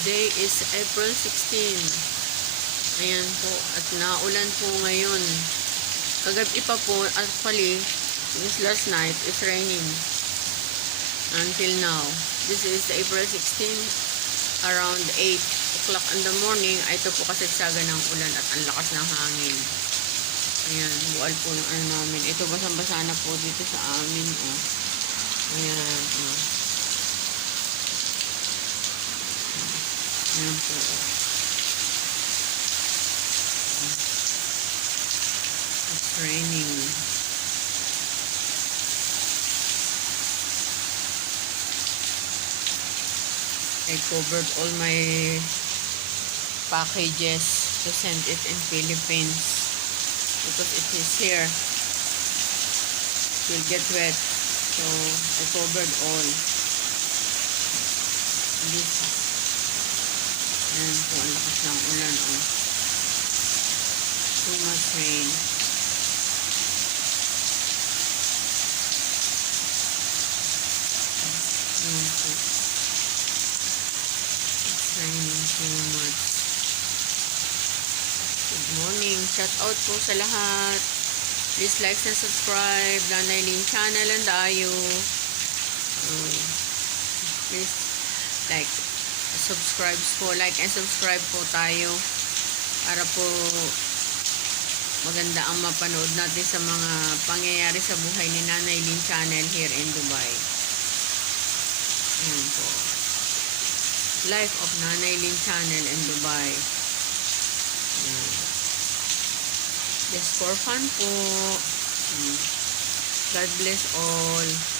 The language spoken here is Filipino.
Today is April 16. Ayan po. At naulan po ngayon. Kagabi pa po, actually, since last night, it's raining. Until now. This is April 16, around 8 o'clock in the morning. Ito po kasagsaga ng ulan at ang lakas ng hangin. Ayan, buwal po yung ano namin. Ito basang-basa na po dito sa amin. Oh. Ayan, oh. Ayan po. It's raining. I covered all my packages to send it in Philippines because it is here. It will get wet. So, I covered all. This. Ayan po, ang lakas ng ulan. Oh. Too much rain. Ayan po. It's raining too much. Good morning. Shout out po sa lahat. Please like and subscribe. Nanay Lynn channel and ayo. Please subscribe po. Like and subscribe po tayo. Para po maganda ang mapanood natin sa mga pangyayari sa buhay ni Nanay Lynn channel here in Dubai. Ayan po. Life of Nanay Lynn channel in Dubai. Ayan. Just for fun po. God bless all.